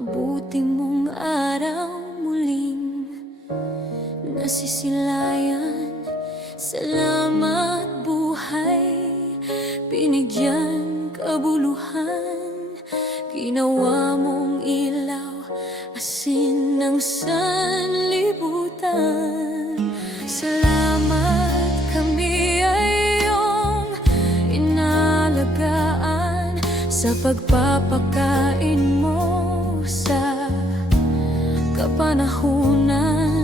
mabuti mong araw muling nasisilayan. Salamat buhay, binigyan kabuluhan, ginawa mong ilaw, asin ng sanlibutan. Salamat, kami ay iyong inalagaan sa pagpapakain mo sa kapanahunan.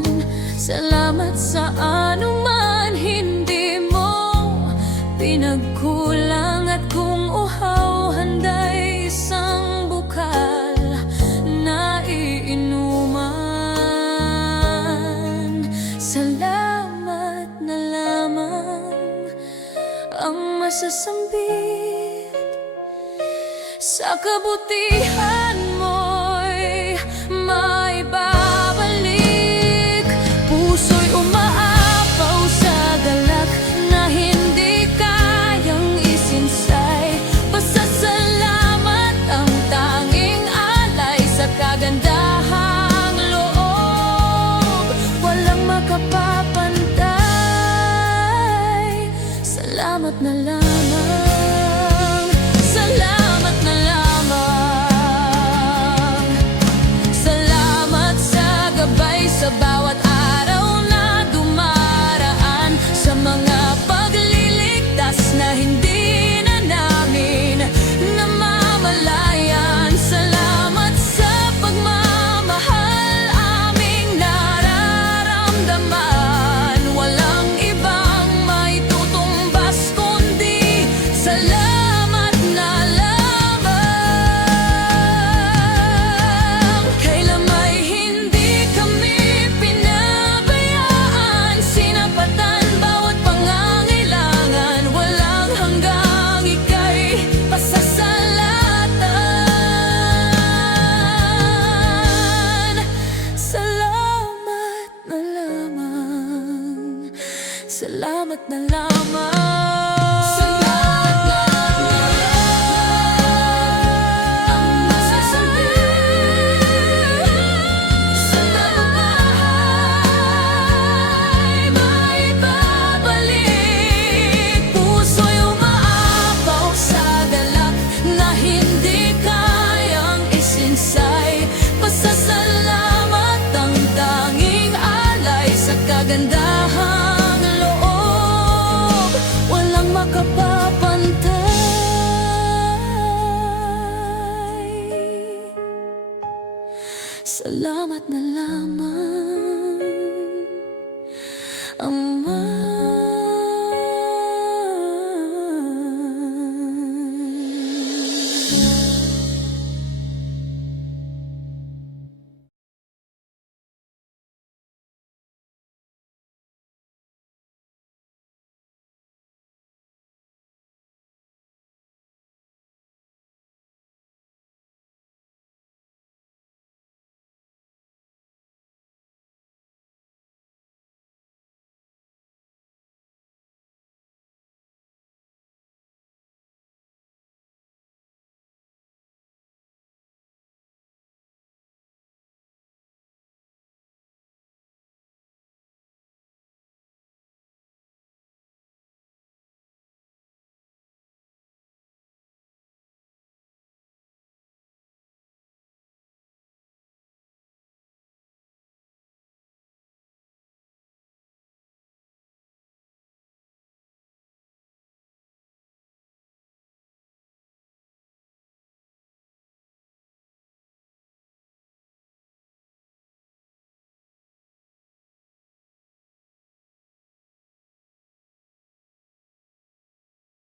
Salamat sa anuman hindi mo pinagkulang, at kung uhaw handay isang bukal na iinuman. Salamat na lamang ang masasambit sa kabutihan mo'y maibabalik. Puso'y umaapaw sa galak na hindi kayang isinsay. Pasasalamat ang tanging alay sa kagandahang loob, walang makapapantay. Salamat na lamang, salamat na lamang. Salamat sa gabay sa bawat araw na dumaraan, sa mga pagliligtas na hindi na namin namamalayan. Salamat sa pagmamahal aming nararamdaman, walang ibang maitutumbas kundi salamat na lamang. Kailan may hindi kami pinabayaan, sinapatan bawat pangangailangan, walang hanggang ika'y pasasalatan. Salamat na lamang, salamat na lamang. Salamat na lamang ang masasambit sa buhay maibabalik. Puso'y umaapaw sa galak na hindi kayang isinsay. Pasasalamat ang tanging alay sa kagandahang loob, walang makapapantay. Salamat na lamang.